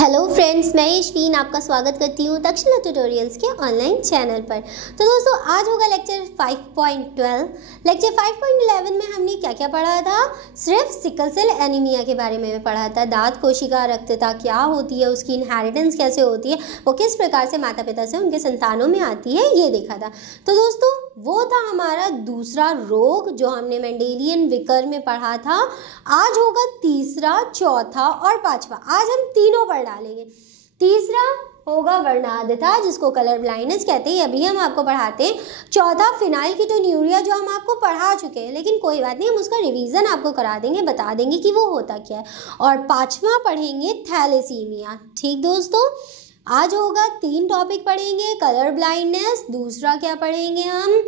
Hello friends, मैं यशवीन आपका स्वागत करती हूँ तक्षशिला ट्यूटोरियल्स के ऑनलाइन चैनल पर। तो दोस्तों, आज होगा लेक्चर 5.12। लेक्चर 5.11 में हमने क्या क्या पढ़ा था? सिर्फ सिकल सेल एनीमिया के बारे में पढ़ा था। दांत कोशिका रक्तता क्या होती है, उसकी इनहेरिटेंस कैसे होती है, वो किस प्रकार से माता पिता से उनके संतानों में आती है, ये देखा था। तो दोस्तों, वो था हमारा दूसरा रोग जो हमने मेंडेलियन विकर में पढ़ा था। आज होगा तीसरा, चौथा और पांचवा। आज हम तीनों पढ़ डालेंगे। तीसरा होगा वर्णांधता, जिसको कलर ब्लाइंडनेस कहते हैं, अभी हम आपको पढ़ाते हैं। चौथा फिनाइलकीटोन्यूरिया, जो हम आपको पढ़ा चुके हैं, लेकिन कोई बात नहीं, हम उसका रिवीजन आपको करा देंगे, बता देंगे कि वो होता क्या है। और पांचवा पढ़ेंगे थैलेसीमिया। ठीक दोस्तों, आज होगा 3 टॉपिक पढ़ेंगे। कलर ब्लाइंडनेस, दूसरा क्या पढ़ेंगे हम?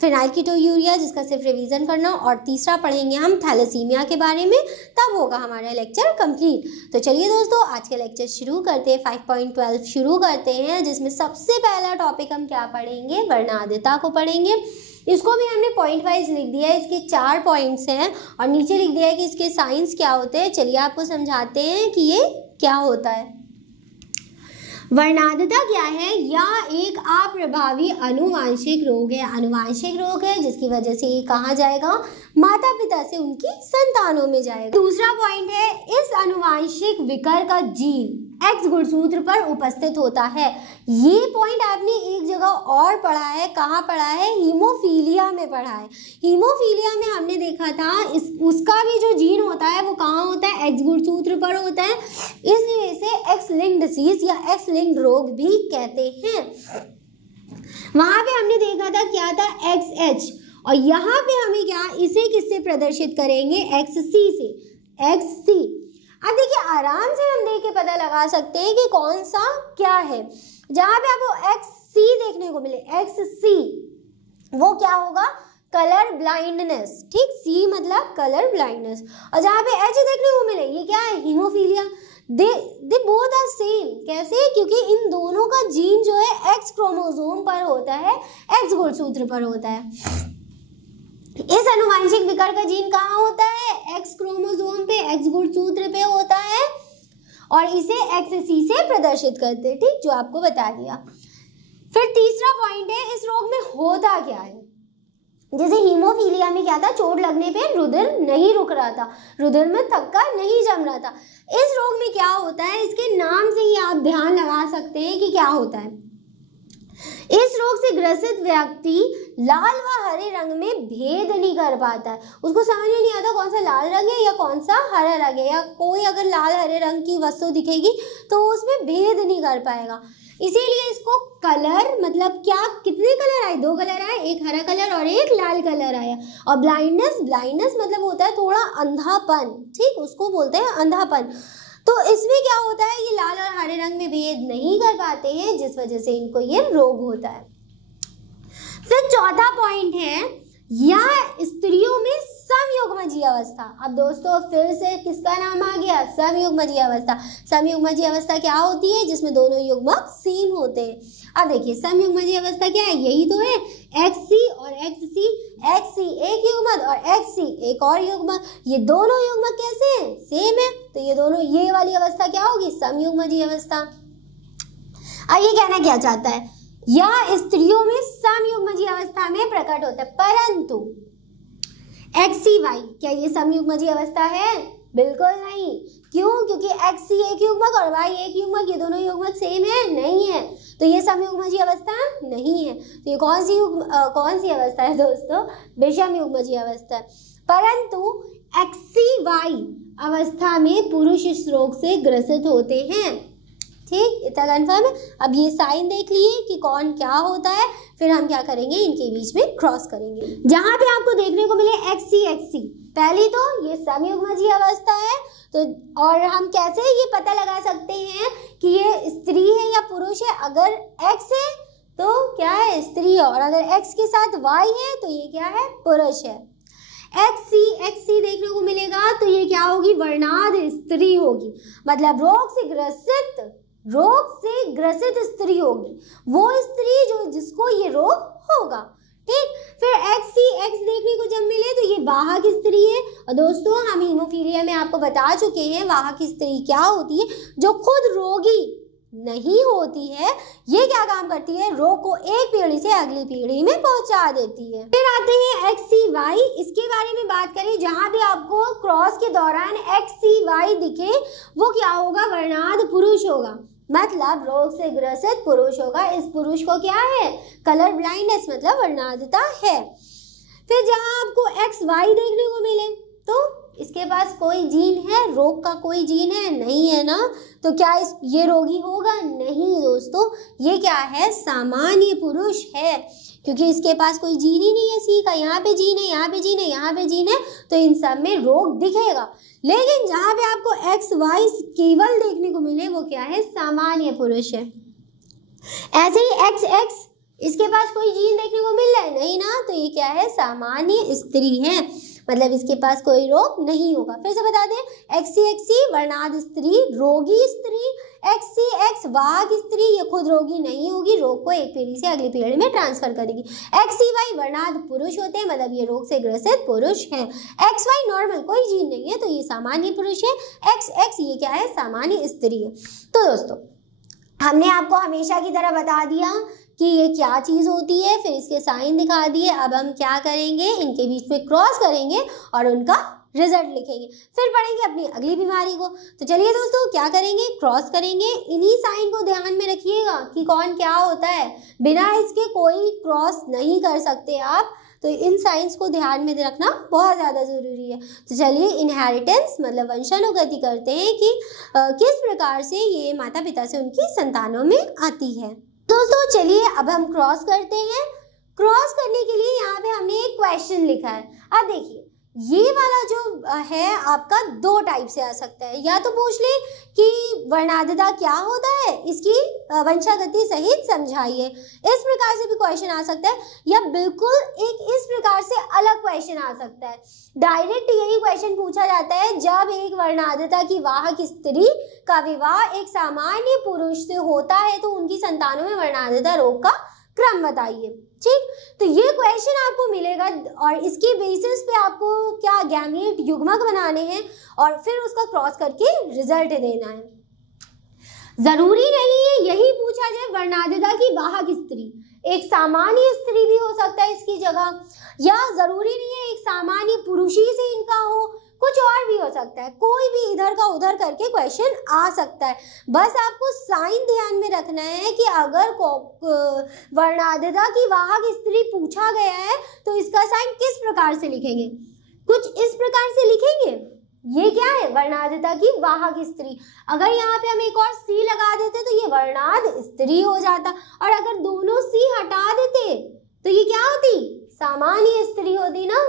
फिनाइलकीटोन्यूरिया, जिसका सिर्फ रिवीजन करना, और तीसरा पढ़ेंगे हम थैलेसीमिया के बारे में। तब होगा हमारा लेक्चर कंप्लीट। तो चलिए दोस्तों, आज के लेक्चर शुरू करते हैं। 5.12 शुरू करते हैं, जिसमें सबसे पहला टॉपिक हम क्या पढ़ेंगे? वर्णांधता को पढ़ेंगे। इसको भी हमने पॉइंट वाइज लिख दिया है। इसके 4 पॉइंट्स हैं और नीचे लिख दिया है कि इसके साइंस क्या होते हैं। चलिए आपको समझाते हैं कि ये क्या होता है। वर्णांधता क्या है? या एक अप्रभावी अनुवांशिक रोग है। अनुवांशिक रोग है जिसकी वजह से ये कहाँ जाएगा? माता पिता से उनकी संतानों में जाएगा। दूसरा पॉइंट है, इस अनुवांशिक विकर का जीन एक्स गुणसूत्र पर उपस्थित होता है। ये पॉइंट आपने एक जगह और पढ़ा है। कहाँ पढ़ा है? हीमोफीलिया में पढ़ा है। हीमोफीलिया में हमने देखा था उसका भी जो जीन होता है वो कहाँ होता है? एक्स गुणसूत्र पर होता है। इसलिए इसे एक्स लिंक्ड डिसीज या एक्स लिंक्ड रोग भी कहते हैं। वहां पे हमने देखा था क्या था? XH। और यहाँ पे हमें क्या, इसे किससे प्रदर्शित करेंगे? XC से। XC। अब देखिए, आराम से हम देख के पता लगा सकते हैं कि कौन सा क्या है। जहां पे आपको XC देखने को मिले, XC, वो क्या होगा? Colour blindness. ठीक, C मतलब कलर ब्लाइंडनेस। और जहां पे H देखने को मिले, ये क्या है? Hemophilia. They both are same. कैसे? क्योंकि इन दोनों का जीन जो है X क्रोमोसोम पर होता है, X गुणसूत्र पर होता है। इस अनुवांशिक विकार का जीन कहाँ होता है? एक्स क्रोमोसोम पे, एक्स गुणसूत्र पे होता है, और इसे XC से प्रदर्शित करते हैं। ठीक, जो आपको बता दिया। फिर तीसरा पॉइंट है, इस रोग में होता क्या है? जैसे हीमोफीलिया में क्या था? चोट लगने पे रुधिर नहीं रुक रहा था, रुधिर में थक्का नहीं जम रहा था। इस रोग में क्या होता है? इसके नाम से ही आप ध्यान लगा सकते हैं कि क्या होता है। इस रोग से ग्रसित व्यक्ति लाल व हरे रंग में भेद नहीं कर पाता है। उसको समझ में नहीं आता कौन सा लाल रंग है या कौन सा हरा रंग है, या कोई अगर लाल हरे रंग की वस्तु दिखेगी तो उसमें भेद नहीं कर पाएगा। इसीलिए इसको कलर मतलब क्या, कितने कलर आए? 2 कलर आए, एक हरा कलर और एक लाल कलर आया। और ब्लाइंडनेस मतलब होता है थोड़ा अंधापन। ठीक, उसको बोलते हैं अंधापन। तो इसमें क्या होता है? ये लाल और हरे रंग में भेद नहीं कर पाते हैं, जिस वजह से इनको ये रोग होता है। फिर चौथा पॉइंट है, या स्त्रियों में समयुग्मजीय अवस्था। अब दोस्तों, फिर से किसका नाम आ गया? समयुग्मजीय अवस्था। समयुग्मजीय अवस्था क्या होती है? जिसमें दोनों युग्मक सेम होते हैं। अब देखिए, समयुग्मजीय अवस्था क्या है? यही तो है, XC और XC। XC एक युग्मक और XC एक और युग्मक। ये दोनों युग्मक कैसे हैं? सेम है। तो ये दोनों, ये वाली अवस्था क्या होगी? समयुग्मजीय अवस्था। अब ये कहना क्या चाहता है? या स्त्रियों में समयुग्मजीय अवस्था में प्रकट होता है, परंतु XCY, क्या ये समयुग्मजीय अवस्था है? बिल्कुल नहीं। क्यों? क्योंकि XC एक युग्मक और Y एक युग्मक, ये दोनों युग्मक सेम है? नहीं है। तो ये समयुग्मजीय अवस्था नहीं है। तो ये कौन सी अवस्था है दोस्तों? विषम युग्मजीय अवस्था। परंतु XCY अवस्था में पुरुष इस रोग से ग्रसित होते हैं। ठीक, इतना कन्फर्म है। अब ये साइन देख लिए कि कौन क्या होता है, फिर हम क्या करेंगे? इनके बीच में क्रॉस करेंगे। जहां पे आपको देखने को मिले XC, पहली तो ये समयुग्मजीय अवस्था है। तो और हम कैसे ये पता लगा सकते हैं कि ये स्त्री है या पुरुष है? अगर X है तो क्या है? स्त्री है, और अगर X के साथ Y है तो ये क्या है? पुरुष है। XC देखने को मिलेगा तो ये क्या होगी? वर्णांध स्त्री होगी। मतलब रोग से ग्रसित स्त्री होगी, वो स्त्री जो जिसको ये रोग होगा। ठीक, फिर XC देखने को जब मिले तो ये वाहक स्त्री है, और दोस्तों हम हीमोफीलिया में आपको बता चुके हैं वाहक स्त्री क्या होती है, जो खुद रोगी नहीं होती है, ये क्या काम करती है, रोग को एक पीढ़ी से अगली पीढ़ी में पहुंचा देती है। फिर आते हैं XCY, इसके बारे में बात करें, जहां भी आपको क्रॉस के दौरान XCY दिखे वो क्या होगा, वर्णांध पुरुष होगा, मतलब रोग से ग्रसित पुरुष होगा। इस पुरुष को क्या है, कलर ब्लाइंडनेस मतलब वर्णांधता है। फिर जहां आपको XY देखने को मिले तो इसके पास कोई जीन है, रोग का कोई जीन है, नहीं है ना, तो क्या ये रोगी होगा, नहीं दोस्तों, ये क्या है, सामान्य पुरुष है, क्योंकि इसके पास कोई जीन ही नहीं है सी का, यहाँ पे जीन है, यहाँ पे जीन है, यहाँ पे जीन है, तो इन सब में रोग दिखेगा। लेकिन जहाँ पे आपको XY केवल देखने को मिले वो क्या है, सामान्य पुरुष है। ऐसे ही XX, इसके पास कोई जीन देखने को मिल रहा है, नहीं ना, तो ये क्या है, सामान्य स्त्री है, मतलब इसके पास कोई रोग नहीं होगा। फिर से बता दें, XCXC वर्णांध स्त्री, रोगी स्त्री, XCX वाहक स्त्री, ये खुद रोगी नहीं होगी, रोग को एक पीढ़ी से अगली पीढ़ी में ट्रांसफर करेगी। XCY वर्णांध पुरुष होते हैं, मतलब ये रोग से ग्रसित पुरुष हैं। XY नॉर्मल, कोई जीन नहीं है, तो ये सामान्य पुरुष है। XX ये क्या है, सामान्य स्त्री है। तो दोस्तों हमने आपको हमेशा की तरह बता दिया कि ये क्या चीज़ होती है, फिर इसके साइन दिखा दिए। अब हम क्या करेंगे, इनके बीच में क्रॉस करेंगे और उनका रिजल्ट लिखेंगे, फिर पढ़ेंगे अपनी अगली बीमारी को। तो चलिए दोस्तों क्या करेंगे, क्रॉस करेंगे। इन्हीं साइन को ध्यान में रखिएगा कि कौन क्या होता है, बिना इसके कोई क्रॉस नहीं कर सकते आप, तो इन साइंस को ध्यान में रखना बहुत ज़्यादा ज़रूरी है। तो चलिए इनहेरिटेंस मतलब वंशानुगति करते हैं कि किस प्रकार से ये माता पिता से उनकी संतानों में आती है। दोस्तों चलिए अब हम क्रॉस करते हैं। क्रॉस करने के लिए यहाँ पे हमने एक क्वेश्चन लिखा है। अब देखिए ये वाला जो है आपका दो टाइप से आ सकता है, या तो पूछ ले कि वर्णांधता क्या होता है, इसकी वंशागति सहित समझाइए, इस प्रकार से भी क्वेश्चन आ सकता है, या बिल्कुल एक इस प्रकार से अलग क्वेश्चन आ सकता है। डायरेक्ट यही क्वेश्चन पूछा जाता है, जब एक वर्णांधता की वाहक स्त्री का विवाह एक सामान्य पुरुष से होता है तो उनकी संतानों में वर्णांधता रोग का क्रम बताइए। ठीक, तो ये क्वेश्चन आपको मिलेगा और इसकी बेसिस पे आपको क्या गैमीट युग्मक बनाने हैं और फिर उसका क्रॉस करके रिजल्ट देना है। जरूरी नहीं है यही पूछा जाए वर्णांधता की वाहक स्त्री, एक सामान्य स्त्री भी हो सकता है इसकी जगह, या जरूरी नहीं है एक सामान्य पुरुष ही से इनका हो, कुछ और भी हो सकता है, कोई भी इधर का उधर करके क्वेश्चन आ सकता है। बस आपको साइन ध्यान में रखना है कि अगर वर्णांधता की वाहक स्त्री पूछा गया है तो इसका साइन किस प्रकार से लिखेंगे, कुछ इस प्रकार से लिखेंगे। ये क्या है, वर्णांधता की वाहक स्त्री। अगर यहाँ पे हम एक और सी लगा देते तो ये वर्णांध स्त्री हो जाता, और अगर दोनों सी हटा देते तो ये क्या होती, सामान्य स्त्री होती ना।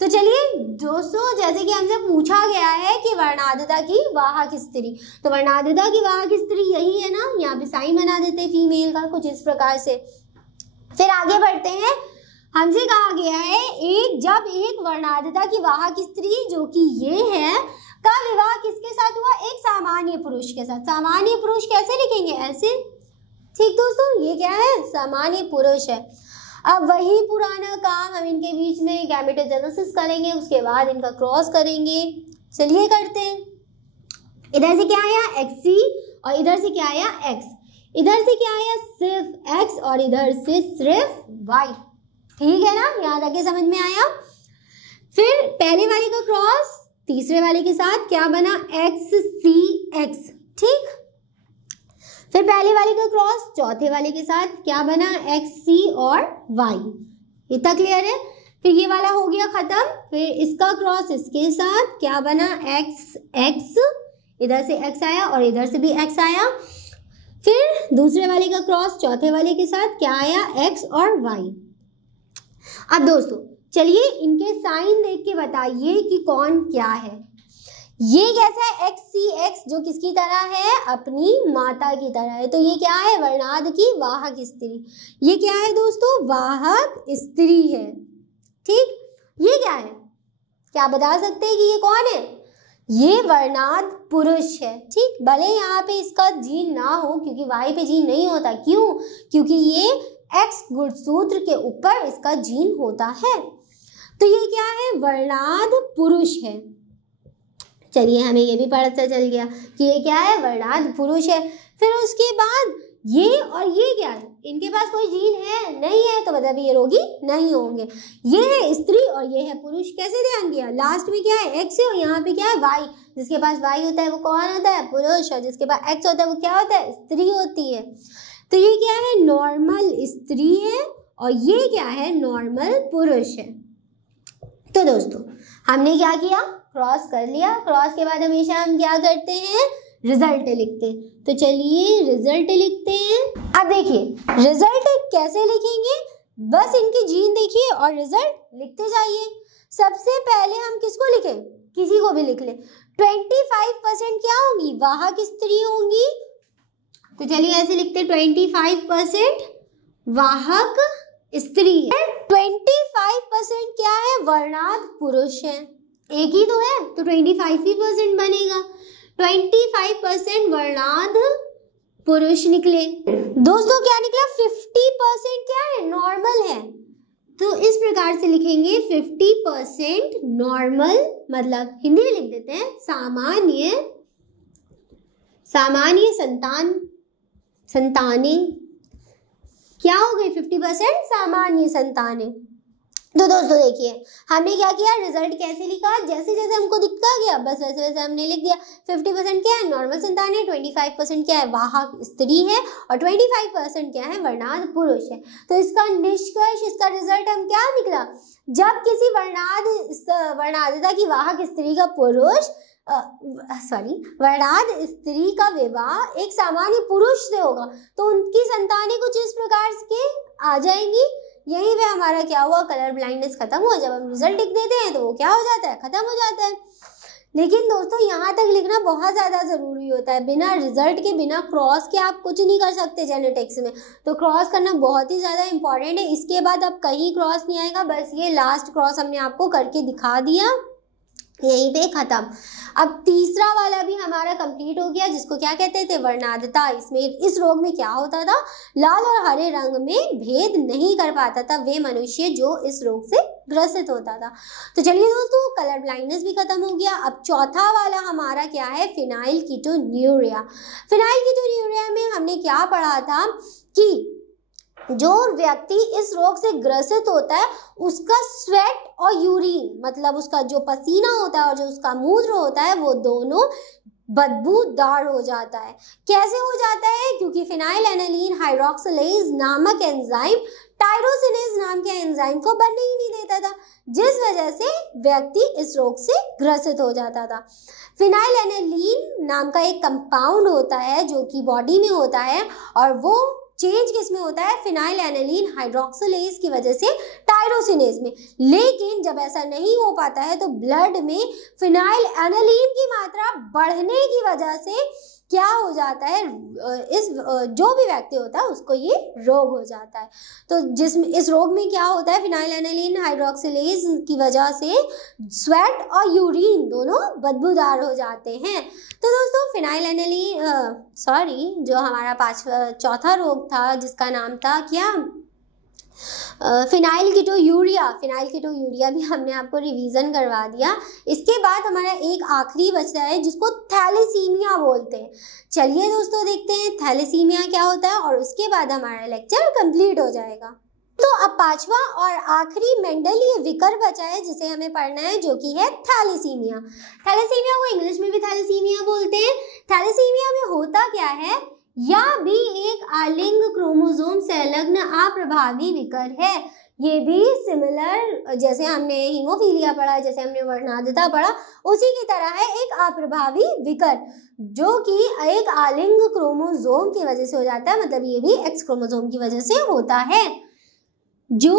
तो चलिए दोस्तों जैसे कि हमसे पूछा गया है कि वर्णांधता की वाहक स्त्री, तो वर्णांधता की वाहक स्त्री यही है ना, यहाँ पे साइन बना देते हैं फीमेल का कुछ इस प्रकार से। फिर आगे बढ़ते हैं, हमसे कहा गया है जब एक वर्णांधता की वाहक स्त्री जो कि ये है का विवाह किसके साथ हुआ, एक सामान्य पुरुष के साथ। सामान्य पुरुष कैसे लिखेंगे, ऐसे। ठीक दोस्तों, ये क्या है, सामान्य पुरुष है। अब वही पुराना काम हम इनके बीच में गैमेटोजेनेसिस करेंगे, उसके बाद इनका क्रॉस करेंगे। चलिए करते हैं। इधर से क्या आया, XC, और इधर से क्या आया, X। इधर से क्या आया, सिर्फ X, और इधर से सिर्फ Y। ठीक है ना, यहाँ तक समझ में आया। फिर पहले वाले का क्रॉस तीसरे वाले के साथ क्या बना, XCX। ठीक, फिर पहले वाले का क्रॉस चौथे वाले के साथ क्या बना, XC और Y। इतना क्लियर है। फिर ये वाला हो गया खत्म, फिर इसका क्रॉस इसके साथ क्या बना, XX, इधर से X आया और इधर से भी X आया। फिर दूसरे वाले का क्रॉस चौथे वाले के साथ क्या आया, X और Y। अब दोस्तों चलिए इनके साइन देख के बताइए कि कौन क्या है। ये कैसा है, XCX, जो किसकी तरह है, अपनी माता की तरह है। तो ये क्या है, वर्णांध की वाहक स्त्री। ये क्या है दोस्तों, वाहक स्त्री है। ठीक, ये क्या है, क्या बता सकते हैं कि ये कौन है, ये वर्णांध पुरुष है। ठीक, भले यहाँ पे इसका जीन ना हो क्योंकि Y पे जीन नहीं होता, क्यों, क्योंकि ये X गुणसूत्र के ऊपर इसका जीन होता है। तो ये क्या है, वर्णाद् पुरुष है। चलिए हमें ये भी पता चल गया कि ये क्या है, वर्णाद् पुरुष है। फिर उसके बाद ये और ये क्या है, इनके पास कोई जीन है नहीं है, तो मतलब ये रोगी नहीं होंगे। ये है स्त्री और ये है पुरुष। कैसे ध्यान किया, लास्ट में क्या है, एक्स है और यहाँ पे क्या है, वाई। जिसके पास वाई होता है वो कौन होता है, पुरुष, और जिसके पास एक्स होता है वो क्या होता है, स्त्री होती है। तो ये क्या है, नॉर्मल स्त्री है और ये क्या है, नॉर्मल पुरुष है। तो दोस्तों हमने क्या किया, क्रॉस कर लिया। क्रॉस के बाद हमेशा हम क्या करते हैं, रिजल्ट लिखते हैं। तो चलिए रिजल्ट लिखते हैं। अब देखिए रिजल्ट कैसे लिखेंगे, बस इनकी जीन देखिए और रिजल्ट लिखते जाइए। सबसे पहले हम किसको लिखें, किसी को भी लिख ले। 25% क्या होंगी, वाहक स्त्री होंगी। तो चलिए ऐसे लिखते, 25% वाहक स्त्री है। 25% क्या है, वर्णाद् पुरुष है। एक ही तो है तो 25% बनेगा। 25% वर्णाद् पुरुष निकले। दोस्तों क्या निकला, 50% क्या है, नॉर्मल है। तो इस प्रकार से लिखेंगे 50% नॉर्मल, मतलब हिंदी में लिख देते हैं सामान्य संतानें क्या हो गई, 50% सामान्य संतानें। तो दोस्तों देखिए हमने क्या किया, रिजल्ट कैसे लिखा, जैसे जैसे हमको दिखता गया बस वैसे वैसे हमने लिख दिया। 50% क्या है, नॉर्मल संतान है, 25% क्या है, वाहक स्त्री है, और 25% क्या है, वर्णाद् पुरुष है। तो इसका निष्कर्ष, इसका रिजल्ट हम क्या निकला, जब किसी वर्णाद्यता की वाहक स्त्री का वर्णाद् स्त्री का विवाह एक सामान्य पुरुष से होगा तो उनकी संतानें कुछ इस प्रकार के आ जाएंगी। यहीं पे हमारा क्या हुआ, कलर ब्लाइंडनेस खत्म हुआ। जब हम रिजल्ट लिख देते हैं तो वो क्या हो जाता है, खत्म हो जाता है। लेकिन दोस्तों यहाँ तक लिखना बहुत ज़्यादा ज़रूरी होता है। बिना रिजल्ट के, बिना क्रॉस के आप कुछ नहीं कर सकते जेनेटिक्स में। तो क्रॉस करना बहुत ही ज़्यादा इंपॉर्टेंट है। इसके बाद अब कहीं क्रॉस नहीं आएगा, बस ये लास्ट क्रॉस हमने आपको करके दिखा दिया, यहीं पे खत्म। अब तीसरा वाला भी हमारा कंप्लीट हो गया, जिसको क्या कहते थे, वर्णाद्यता। इसमें इस रोग में क्या होता था, लाल और हरे रंग में भेद नहीं कर पाता था वे मनुष्य जो इस रोग से ग्रसित होता था। तो चलिए दोस्तों कलर ब्लाइंडनेस भी खत्म हो गया। अब चौथा वाला हमारा क्या है, फिनाइल कीटोन्यूरिया। फिनाइल कीटोन्यूरिया में हमने क्या पढ़ा था कि जो व्यक्ति इस रोग से ग्रसित होता है उसका स्वेट और यूरिन, मतलब उसका जो पसीना होता है और जो उसका मूत्र होता है, वो दोनों बदबूदार हो जाता है। कैसे हो जाता है, क्योंकि फिनाइलएनालीन हाइड्रोक्सिलेज नामक एंजाइम टायरोसिनेज नाम के एंजाइम को बनने ही नहीं देता था, जिस वजह से व्यक्ति इस रोग से ग्रसित हो जाता था। फिनाइलएनालीन नाम का एक कंपाउंड होता है जो कि बॉडी में होता है, और वो चेंज किसमें होता है, फिनाइलएनालीन हाइड्रोक्सिलेज की वजह से टायरोसिनेज में। लेकिन जब ऐसा नहीं हो पाता है तो ब्लड में फिनाइलएनालीन की मात्रा बढ़ने की वजह से क्या हो जाता है, इस जो भी व्यक्ति होता है उसको ये रोग हो जाता है। तो इस रोग में क्या होता है, फिनाइलएनालीन हाइड्रोक्सिलेज की वजह से स्वेट और यूरिन दोनों बदबूदार हो जाते हैं। तो दोस्तों जो हमारा चौथा रोग था जिसका नाम था क्या, फिनाइल कीटोन्यूरिया भी हमने आपको रिवीजन करवा दिया। इसके बाद हमारा एक आखिरी बचता है जिसको थैलेसीमिया बोलते हैं। चलिए दोस्तों देखते हैं थैलेसीमिया क्या होता है, और उसके बाद हमारा लेक्चर कंप्लीट हो जाएगा। तो अब पांचवा और आखिरी मेंडलीय विकर बचा है जिसे हमें पढ़ना है, जो कि है थैलेसीमिया। थैलेसीमिया को इंग्लिश में भी थैलेसीमिया बोलते हैं। थैलेसीमिया में होता क्या है, या भी एक आलिंग क्रोमोसोम संलग्न अप्रभावी विकर है। ये भी सिमिलर, जैसे हमने हीमोफीलिया पढ़ा, जैसे हमने वर्णाद्यता पढ़ा, उसी की तरह है एक अप्रभावी विकर, जो कि एक आलिंग क्रोमोसोम की वजह से हो जाता है। मतलब ये भी एक्स क्रोमोसोम की वजह से होता है, जो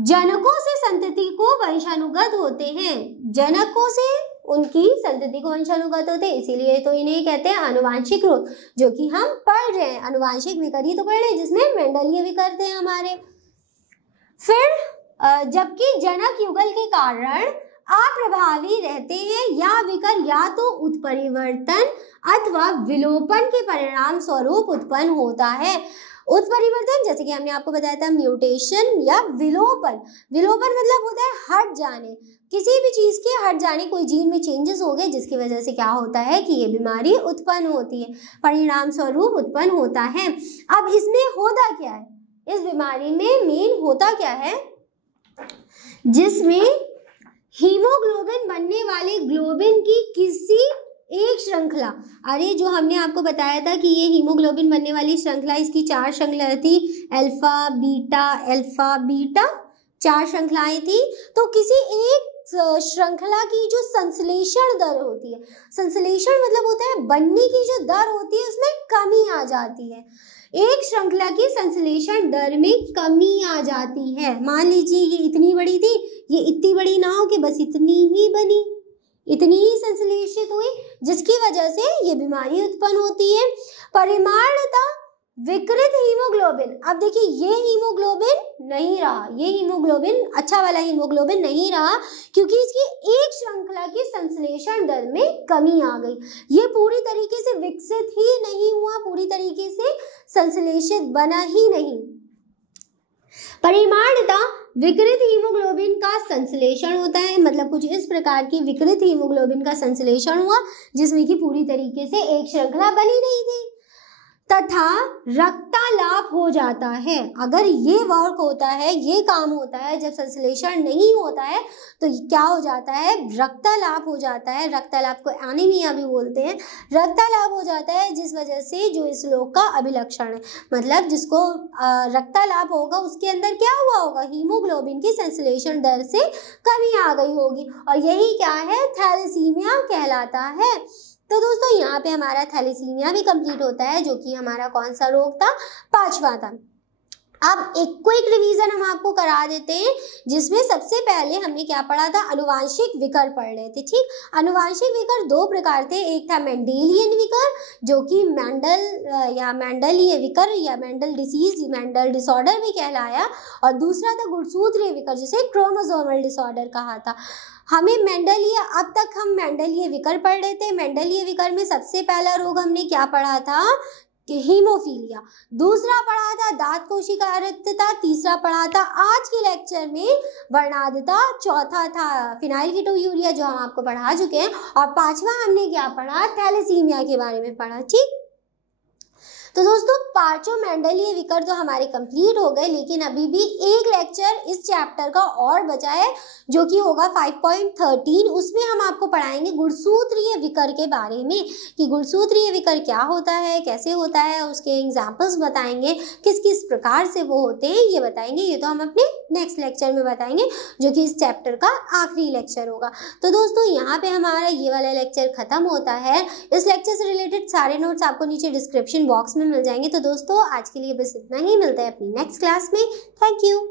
जनकों से संतति को वंशानुगत होते हैं। जनकों से उनकी संतति को वंशानुगत होते हैं, इसीलिए तो इन्हें कहते हैं आनुवांशिक रोग, जो कि हम पढ़ रहे हैं। आनुवांशिक विकर ही तो पढ़ रहे हैं, जिसमें मेंडलीय विकर थे हमारे। फिर जबकि जनक युगल के कारण अप्रभावी रहते हैं, या विकर या तो उत्परिवर्तन अथवा विलोपन के परिणाम स्वरूप उत्पन्न होता है। उत्परिवर्तन जैसे कि हमने आपको बताया था म्यूटेशन या विलोपन। विलोपन मतलब होता है हट जाने, किसी भी चीज के हट जाने, कोई जीन में चेंजेस हो गए जिसकी वजह से क्या होता है कि ये बीमारी उत्पन्न होती है, परिणाम स्वरूप उत्पन्न होता है। अब इसमें होता क्या है, इस बीमारी में मेन होता क्या है, जिसमें हीमोग्लोबिन बनने वाले ग्लोबिन की किसी एक श्रृंखला, अरे जो हमने आपको बताया था कि ये हीमोग्लोबिन बनने वाली श्रृंखला, इसकी 4 श्रृंखला थी, अल्फा बीटा 4 श्रृंखलाएं थी। तो किसी एक श्रृंखला की जो संश्लेषण दर होती है, संश्लेषण मतलब होता है बनने की जो दर होती है उसमें कमी आ जाती है, एक श्रृंखला की संश्लेषण दर में कमी आ जाती है। मान लीजिए ये इतनी बड़ी थी, ये इतनी बड़ी ना हो कि बस इतनी ही बनी, इतनी ही संश्लेषित हुई, जिसकी वजह से ये बीमारी उत्पन्न होती है। परिमाणता विकृत हीमोग्लोबिन, अब देखिए ये हीमोग्लोबिन नहीं रहा, ये हीमोग्लोबिन अच्छा वाला हीमोग्लोबिन नहीं रहा क्योंकि इसकी एक श्रृंखला की संश्लेषण दर में कमी आ गई, ये पूरी तरीके से विकसित ही नहीं हुआ, पूरी तरीके से संश्लेषित बना ही नहीं। परिमाणता विकृत हीमोग्लोबिन का संश्लेषण होता है, मतलब कुछ इस प्रकार की विकृत हीमोग्लोबिन का संश्लेषण हुआ जिसमें कि पूरी तरीके से एक श्रृंखला बनी नहीं थी, तथा रक्तालाप हो जाता है। अगर ये वर्क होता है, ये काम होता है, जब संश्लेषण नहीं होता है तो क्या हो जाता है, रक्तालाप हो जाता है। रक्तालाप को एनीमिया भी बोलते हैं, रक्तालाप हो जाता है, जिस वजह से जो इस रोग का अभिलक्षण है, मतलब जिसको रक्तालाप होगा उसके अंदर क्या हुआ होगा, हीमोग्लोबिन की संश्लेषण दर से कमी आ गई होगी, और यही क्या है, थैलेसीमिया कहलाता है। तो दोस्तों यहाँ पे हमारा थैलेसीमिया भी कंप्लीट होता है, जो कि हमारा कौन सा रोग था, 5वां था। अब एक क्विक रिवीजन हम आपको करा देते हैं, जिसमें सबसे पहले हमने क्या पढ़ा था, अनुवांशिक विकर पढ़ रहे थे। ठीक, अनुवांशिक विकर 2 प्रकार थे, एक था मेंडेलियन विकर जो कि मेंडलीय विकर या मेंडल डिसीज, मेंडल डिसऑर्डर भी कहलाया, और दूसरा था गुणसूत्रीय विकर जिसे क्रोमोसोमल डिसऑर्डर कहा था। हमें मेंडलीय, अब तक हम मेंडलीय विकर पढ़ रहे थे। मेंडलीय विकर में सबसे पहला रोग हमने क्या पढ़ा था कि हीमोफीलिया, दूसरा पढ़ा था दांत कोशिका अरिक्तता, तीसरा पढ़ा था आज के लेक्चर में वर्णांधता, चौथा था फिनाइलकीटोयूरिया जो हम आपको पढ़ा चुके हैं, और 5वां हमने क्या पढ़ा, थैलेसीमिया के बारे में पढ़ा। ठीक, तो दोस्तों 5 मेंडलीय विकर तो हमारे कंप्लीट हो गए, लेकिन अभी भी एक लेक्चर इस चैप्टर का और बचा है जो कि होगा 5.13, उसमें हम आपको पढ़ाएंगे गुणसूत्रीय विकर के बारे में कि गुणसूत्रीय विकर क्या होता है, कैसे होता है, उसके एग्जाम्पल्स बताएंगे, किस किस प्रकार से वो होते हैं ये बताएंगे। ये तो हम अपने नेक्स्ट लेक्चर में बताएंगे जो कि इस चैप्टर का आखिरी लेक्चर होगा। तो दोस्तों यहाँ पे हमारा ये वाला लेक्चर खत्म होता है। इस लेक्चर से रिलेटेड सारे नोट्स आपको नीचे डिस्क्रिप्शन बॉक्स में मिल जाएंगे। तो दोस्तों आज के लिए बस इतना ही, मिलते हैं अपनी नेक्स्ट क्लास में। Thank you.